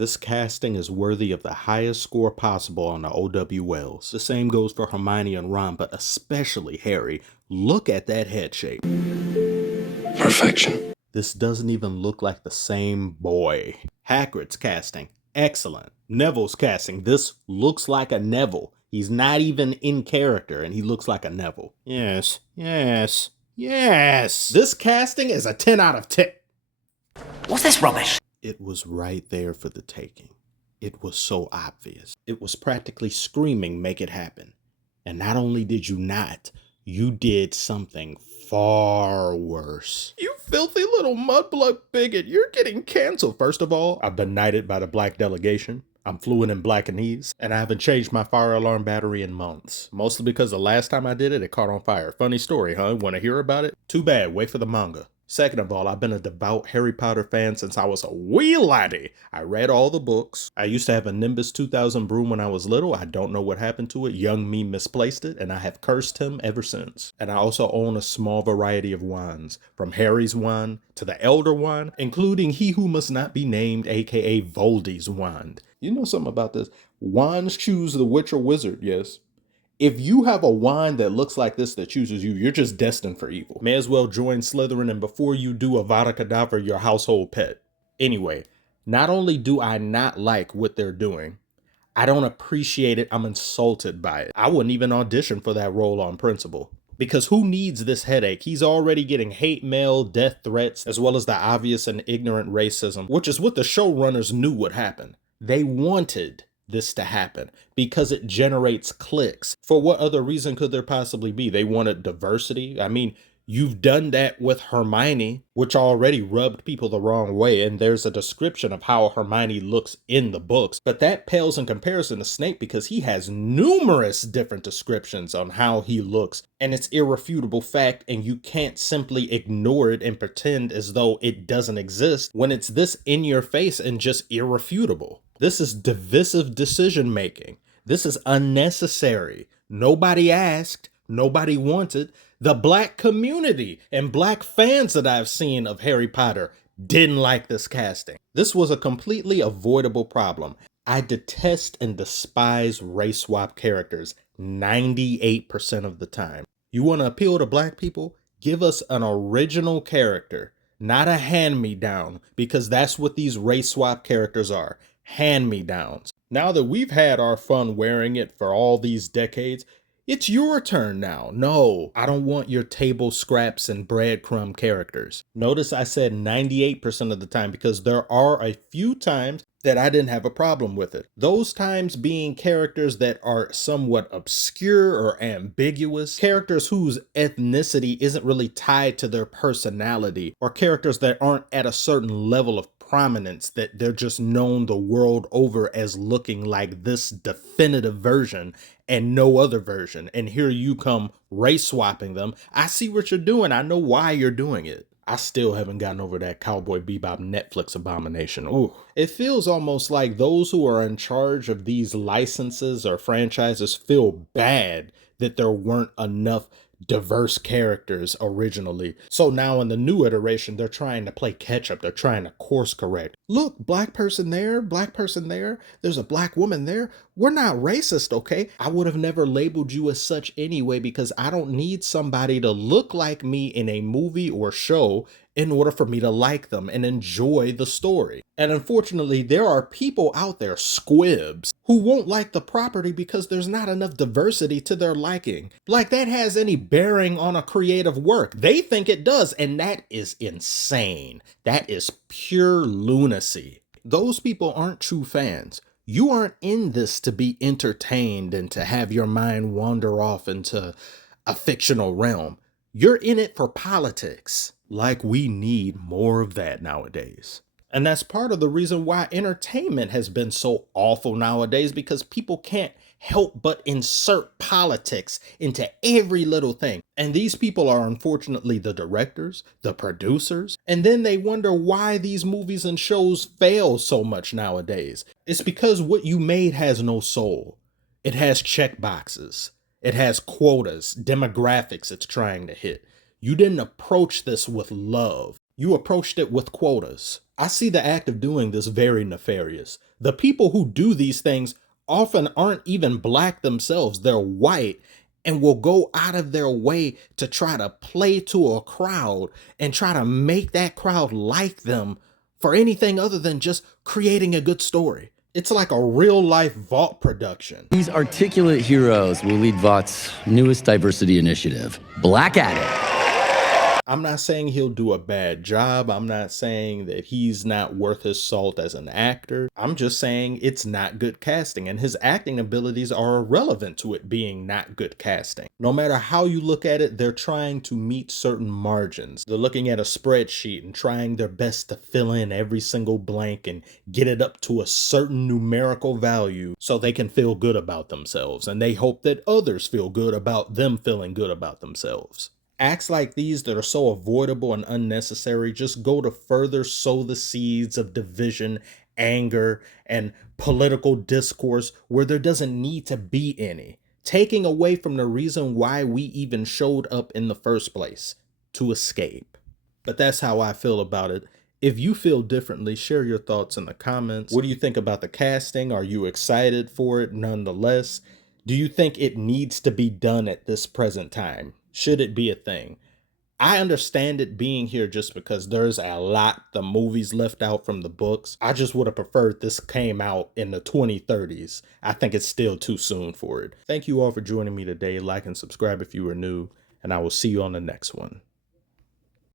This casting is worthy of the highest score possible on the OWLs. The same goes for Hermione and Ron, but especially Harry. Look at that head shape. Perfection. This doesn't even look like the same boy. Hagrid's casting, excellent. Neville's casting, this looks like a Neville. He's not even in character and he looks like a Neville. Yes. This casting is a 10 out of 10. What's this rubbish? It was right there for the taking. It was so obvious. It was practically screaming, make it happen. And not only did you not, you did something far worse. You filthy little mudblood bigot, you're getting canceled. First of all, I've been knighted by the black delegation. I'm fluent in Blackanese, and I haven't changed my fire alarm battery in months. Mostly because the last time I did it, it caught on fire. Funny story, huh? Want to hear about it? Too bad, wait for the manga. Second of all, I've been a devout Harry Potter fan since I was a wee laddie. I read all the books. I used to have a Nimbus 2000 broom when I was little. I don't know what happened to it. Young me misplaced it, and I have cursed him ever since. And I also own a small variety of wands, from Harry's wand to the Elder wand, including He Who Must Not Be Named, aka Voldy's wand. You know something about this? Wands choose the witch or wizard, yes. If you have a wand that looks like this that chooses you, you're just destined for evil. May as well join Slytherin and before you do Avada Kedavra your household pet. Anyway, not only do I not like what they're doing, I don't appreciate it, I'm insulted by it. I wouldn't even audition for that role on principle. Because who needs this headache? He's already getting hate mail, death threats, as well as the obvious and ignorant racism, which is what the showrunners knew would happen. They wanted this to happen because it generates clicks. For what other reason could there possibly be? They wanted diversity. I mean, you've done that with Hermione, which already rubbed people the wrong way, and there's a description of how Hermione looks in the books, but that pales in comparison to Snape because he has numerous different descriptions on how he looks, and it's irrefutable fact, and you can't simply ignore it and pretend as though it doesn't exist when it's this in your face and just irrefutable. This is divisive decision making. This is unnecessary. Nobody asked, nobody wanted. The black community and black fans that I've seen of Harry Potter didn't like this casting. This was a completely avoidable problem. I detest and despise race swap characters 98% of the time. You want to appeal to black people? Give us an original character, not a hand-me-down, because that's what these race swap characters are. Hand-me-downs. Now that we've had our fun wearing it for all these decades, it's your turn now. No, I don't want your table scraps and breadcrumb characters. Notice I said 98% of the time because there are a few times that I didn't have a problem with it. Those times being characters that are somewhat obscure or ambiguous, characters whose ethnicity isn't really tied to their personality, or characters that aren't at a certain level of prominence that they're just known the world over as looking like this definitive version and no other version. And here you come race swapping them. I see what you're doing. I know why you're doing it. I still haven't gotten over that Cowboy Bebop Netflix abomination. Ooh. It feels almost like those who are in charge of these licenses or franchises feel bad that there weren't enough diverse characters originally. So now in the new iteration, they're trying to play catch up. They're trying to course correct. Look, black person there, there's a black woman there. We're not racist, okay? I would have never labeled you as such anyway because I don't need somebody to look like me in a movie or show in order for me to like them and enjoy the story. And unfortunately, there are people out there, squibs, who won't like the property because there's not enough diversity to their liking. Like that has any bearing on a creative work. They think it does, and that is insane. That is pure lunacy. Those people aren't true fans. You aren't in this to be entertained and to have your mind wander off into a fictional realm. You're in it for politics. Like we need more of that nowadays. And that's part of the reason why entertainment has been so awful nowadays, because people can't help but insert politics into every little thing. And these people are unfortunately the directors, the producers, and then they wonder why these movies and shows fail so much nowadays. It's because what you made has no soul. It has check boxes. It has quotas, demographics it's trying to hit. You didn't approach this with love. You approached it with quotas. I see the act of doing this very nefarious. The people who do these things often aren't even black themselves, they're white and will go out of their way to try to play to a crowd and try to make that crowd like them for anything other than just creating a good story. It's like a real life vault production. These articulate heroes will lead Vaught's newest diversity initiative, Black Addict. I'm not saying he'll do a bad job. I'm not saying that he's not worth his salt as an actor. I'm just saying it's not good casting, and his acting abilities are irrelevant to it being not good casting. No matter how you look at it, they're trying to meet certain margins. They're looking at a spreadsheet and trying their best to fill in every single blank and get it up to a certain numerical value so they can feel good about themselves, and they hope that others feel good about them feeling good about themselves. Acts like these that are so avoidable and unnecessary just go to further sow the seeds of division, anger, and political discourse where there doesn't need to be any, taking away from the reason why we even showed up in the first place, to escape. But that's how I feel about it. If you feel differently, share your thoughts in the comments. What do you think about the casting? Are you excited for it nonetheless? Do you think it needs to be done at this present time? Should it be a thing? I understand it being here just because there's a lot the movies left out from the books. I just would have preferred this came out in the 2030s. I think it's still too soon for it. Thank you all for joining me today. Like and subscribe if you are new, and I will see you on the next one.